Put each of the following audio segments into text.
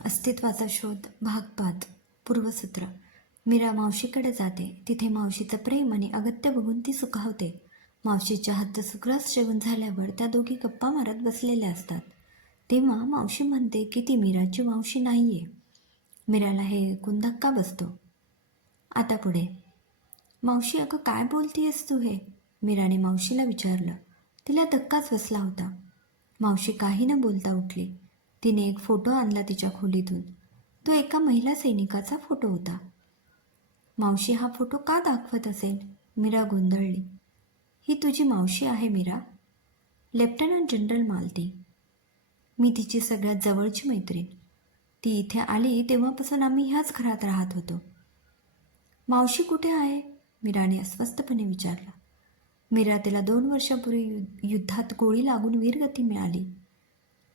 अस्तित्वाचा शोध भाग 5 पूर्वसूत्र. मीरा मावशीकडे जाते. तिथे मावशीचं प्रेम आणि अगत्य बघून ती सुखावते. मावशीच्या हातचं सुग्रास जेवण झाल्यावर त्या दोघी गप्पा मारत बसलेल्या असतात. तेव्हा मावशी म्हणते की ती मीराची मावशी नाहीये. मीराला हे ऐकून धक्का बसतो. आता पुढे. मावशी, अगं काय बोलतीयस तू हे? मीराने मावशीला विचारलं. तिला धक्काच बसला होता. मावशी काही न बोलता उठली. तिने एक फोटो आणला तिच्या खोलीतून. तो एका महिला सैनिकाचा फोटो होता. मावशी हा फोटो का दाखवत असेल? मीरा गोंधळली. ही तुझी मावशी आहे मीरा? Lieutenant general Malati. मी तिची सगळ्यात जवळची मैत्रीण. ती इथे आली तेव्हापासून आम्ही ह्याच घरात राहत होतो. मावशी कुठे आहे? मीराने अस्वस्थपणे विचारलं. मीरा तिला 2 वर्षापूर्वी युद्धात गोळी लागून वीरगती मिळाली.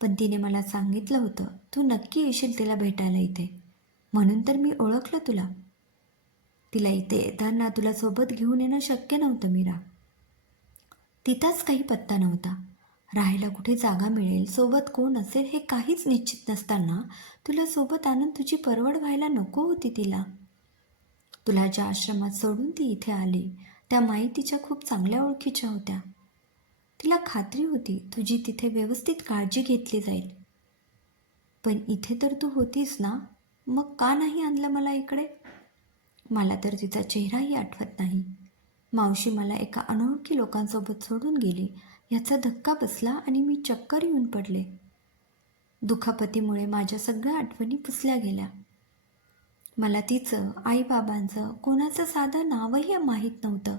पण तिने मला सांगितलं होतं तू नक्की येशील तिला भेटायला इथे, म्हणून तर मी ओळखलं तुला. तिला इथे येताना तुला सोबत घेऊन येणं शक्य नव्हतं मीरा. तिथंच काही पत्ता नव्हता. राहायला कुठे जागा मिळेल, सोबत कोण असेल हे काहीच निश्चित नसताना तुला सोबत आणून तुझी परवड व्हायला नको होती तिला. तुला ज्या आश्रमात सोडून ती इथे आली त्या माई तिच्या खूप चांगल्या ओळखीच्या होत्या. तिला खात्री होती तुझी तिथे व्यवस्थित काळजी घेतली जाईल. पण इथे तर तू होतीस ना, मग का नाही आणलं मला इकडे? मला तर तिचा चेहराही आठवत नाही. मावशी मला एका अनोळखी लोकांसोबत सोडून गेली याचा धक्का बसला आणि मी चक्कर येऊन पडले. दुखापतीमुळे माझ्या सगळ्या आठवणी पुसल्या गेल्या. मला तिचं, आईबाबांचं, कोणाचं साधं नावही माहीत नव्हतं.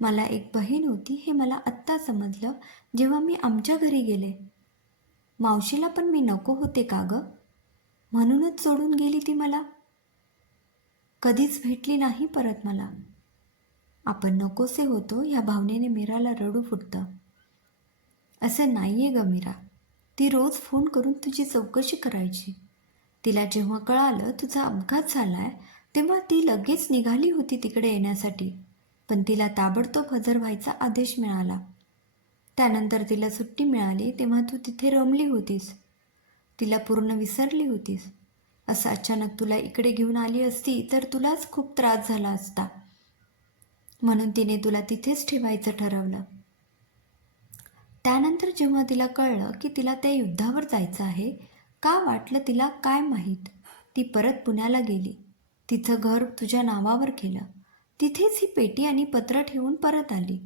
मला एक बहीण होती हे मला आत्ता समजलं जेव्हा मी आमच्या घरी गेले. मावशीला पण मी नको होते का गं? म्हणूनच सोडून गेली ती मला. कधीच भेटली नाही परत मला. आपण नकोसे होतो ह्या भावनेने मीराला रडू फुटतं. असं नाहीये ग मीरा. ती रोज फोन करून तुझी चौकशी करायची. तिला जेव्हा कळालं तुझा अपघात झालाय तेव्हा ती लगेच निघाली होती तिकडे येण्यासाठी. पण तिला ताबडतोब हजर व्हायचा आदेश मिळाला. त्यानंतर तिला सुट्टी मिळाली तेव्हा तू तिथे रमली होतीस. तिला पूर्ण विसरली होतीस. असं अचानक तुला इकडे घेऊन आली असती तर तुलाच खूप त्रास झाला असता. म्हणून तिने तुला तिथेच ठेवायचं ठरवलं. त्यानंतर जेव्हा तिला कळलं की तिला त्या युद्धावर जायचं आहे, का वाटलं तिला काय माहीत, ती परत पुण्याला गेली. तिचं घर तुझ्या नावावर केलं. तिथेच ही पेटी आणि पत्र ठेवून परत आली.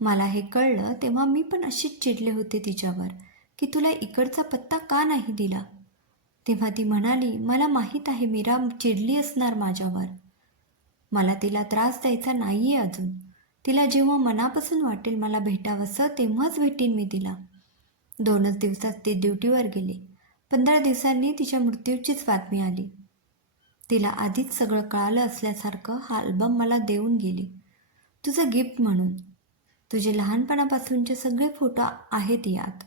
मला हे कळलं तेव्हा मी पण अशीच चिडले होते तिच्यावर की तुला इकडचा पत्ता का नाही दिला. तेव्हा ती म्हणाली, मला माहीत आहे मीरा चिडली असणार माझ्यावर. मला तिला त्रास द्यायचा नाहीये अजून. तिला जेव्हा मनापासून वाटेल मला भेटावंसं तेव्हाच भेटीन मी तिला. 2च दिवसात ती ड्युटीवर गेली. 15 दिवसांनी तिच्या मृत्यूचीच बातमी आली. तिला आधीच सगळं कळालं असल्यासारखं हा अल्बम मला देऊन गेली, तुझं गिफ्ट म्हणून. तुझे लहानपणापासूनचे सगळे फोटो आहेत यात.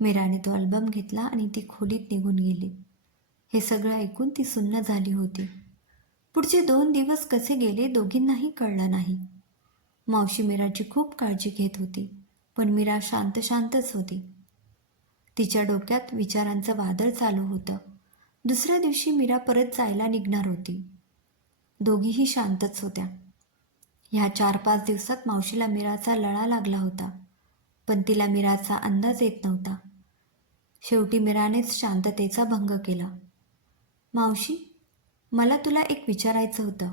मीराने तो अल्बम घेतला आणि ती खोलीत निघून गेली. हे सगळं ऐकून ती सुन्न झाली होती. पुढचे 2 दिवस कसे गेले दोघींनाही कळलं नाही. मावशी मीराची खूप काळजी घेत होती, पण मीरा शांतच होती. तिच्या डोक्यात विचारांचं वादळ चालू होतं. दुसऱ्या दिवशी मीरा परत जायला निघणार होती. दोघीही शांतच होत्या. ह्या 4-5 दिवसात मावशीला मीराचा लळा लागला होता, पण तिला मीराचा अंदाज येत नव्हता. शेवटी मीरानेच शांततेचा भंग केला. मावशी, मला तुला एक विचारायचं होतं.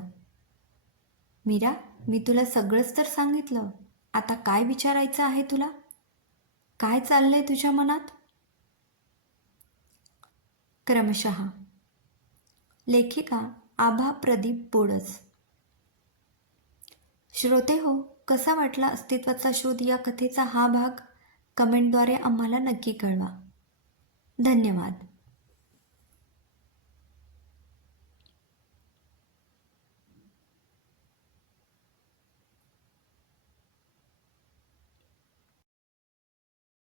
मीरा, मी तुला सगळंच तर सांगितलं. आता काय विचारायचं आहे तुला? काय चाललंय तुझ्या मनात? क्रमशः. लेखिका आभा प्रदीप बोडस. श्रोते हो, कसा वाटला अस्तित्वाचा शोध या कथेचा हा भाग? कमेंटद्वारे आम्हाला नक्की कळवा. धन्यवाद.